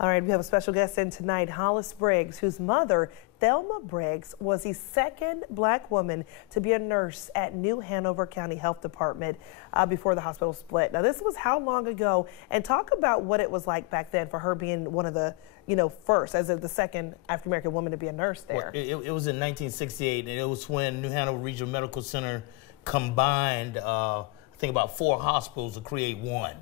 All right, we have a special guest in tonight, Hollis Briggs, whose mother, Thelma Briggs, was the second black woman to be a nurse at New Hanover County Health Department before the hospital split. Now, this was how long ago? And talk about what it was like back then for her being one of the, first, as the second African-American woman to be a nurse there. Well, it was in 1968, and it was when New Hanover Regional Medical Center combined, I think, about 4 hospitals to create one.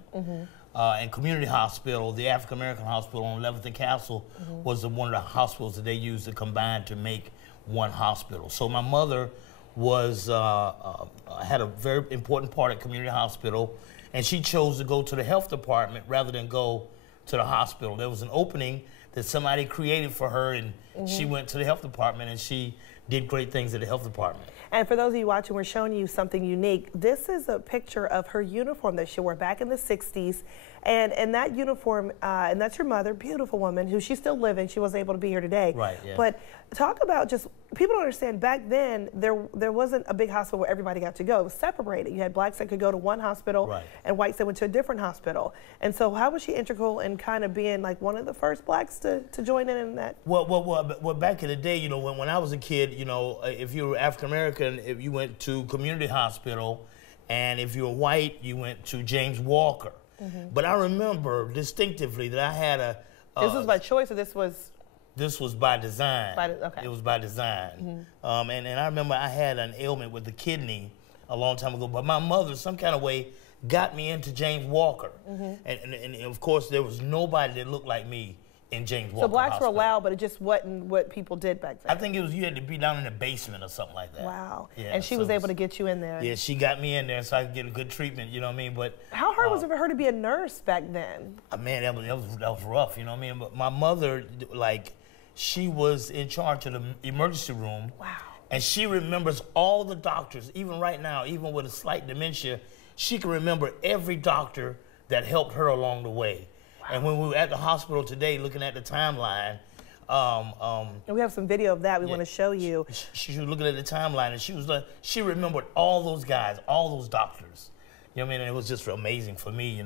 And Community Hospital, the African American hospital on 11th and Castle, was one of the hospitals that they used to combine to make one hospital. So my mother was had a very important part at Community Hospital, and she chose to go to the health department rather than go to the hospital. There was an opening that somebody created for her, and she went to the health department, and she did great things at the health department. And for those of you watching, we're showing you something unique. This is a picture of her uniform that she wore back in the 60s. And that uniform, and that's your mother, beautiful woman, who she's still living. She wasn't able to be here today. Right, yeah. But talk about just, people don't understand, back then, there wasn't a big hospital where everybody got to go. It was separated. You had blacks that could go to one hospital, and whites that went to a different hospital. And so how was she integral in kind of being like one of the first blacks to join in that? Well, back in the day, when I was a kid, if you were African-American, if you went to Community Hospital, and if you were white, you went to James Walker. But I remember distinctively that I had a... this was by choice, or this was... This was by design. Okay. It was by design. And I remember I had an ailment with the kidney a long time ago, but my mother, some kind of way, got me into James Walker. And of course, there was nobody that looked like me in James Walker. So blacks Hospital. were allowed, but it just wasn't what people did back then. I think it was, you had to be down in the basement or something like that. Wow. Yeah, and she was able to get you in there. Yeah, she got me in there so I could get a good treatment, you know what I mean? But how hard was it for her to be a nurse back then? Man, that was rough, you know what I mean? But my mother, she was in charge of the emergency room. Wow. And she remembers all the doctors, even right now, even with a slight dementia, she can remember every doctor that helped her along the way. And when we were at the hospital today looking at the timeline, and we have some video of that we want to show you. She was looking at the timeline, and she remembered all those guys, all those doctors. You know what I mean? And it was just amazing for me,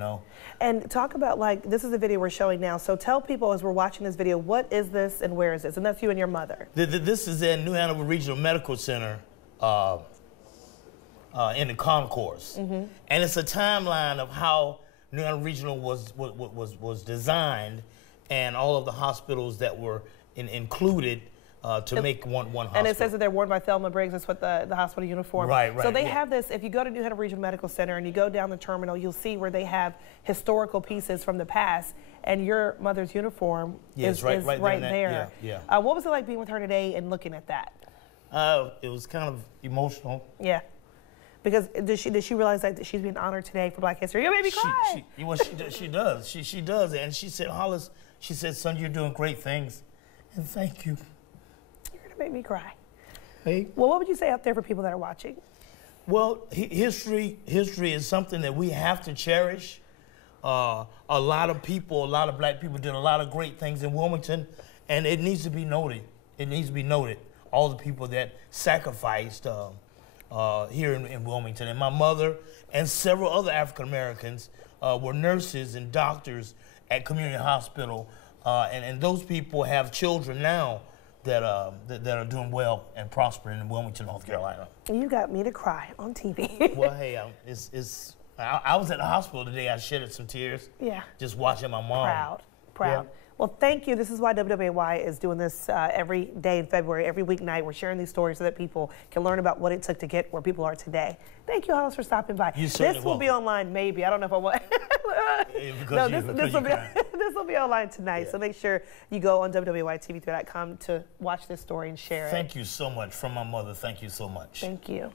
And talk about, this is the video we're showing now. So tell people as we're watching this video, what is this and where is this? And that's you and your mother. This is in New Hanover Regional Medical Center in the concourse. And it's a timeline of how New Hanover Regional was designed, and all of the hospitals that were included to make one hospital. And it says that they're worn by Thelma Briggs. That's what the hospital uniform. Right. So they have this. If you go to New Hanover Regional Medical Center and you go down the terminal, you'll see where they have historical pieces from the past, and your mother's uniform is right there. Yeah. What was it like being with her today and looking at that? It was kind of emotional. Yeah. Because did she realize that she's being honored today for Black History? You made me cry. She does. She does. And she said, Hollis, she said, son, you're doing great things. And thank you. You're going to make me cry. Hey. Well, what would you say out there for people that are watching? Well, history is something that we have to cherish. A lot of people, a lot of black people did a lot of great things in Wilmington, and it needs to be noted. It needs to be noted, all the people that sacrificed here in Wilmington. And my mother and several other African Americans were nurses and doctors at Community Hospital, and those people have children now that are doing well and prospering in Wilmington, North Carolina. You got me to cry on TV. Well, hey, I was at the hospital today. I shedded some tears. Yeah. Just watching my mom. Proud. Yeah. Well, thank you. This is why WWAY is doing this every day in February, every weeknight. We're sharing these stories so that people can learn about what it took to get where people are today. Thank you, Hollis, for stopping by. You this will be online, maybe. I don't know if I want. No, this will be online tonight. So make sure you go on WWYTV3.com to watch this story and share it. Thank you so much. From my mother, thank you so much. Thank you.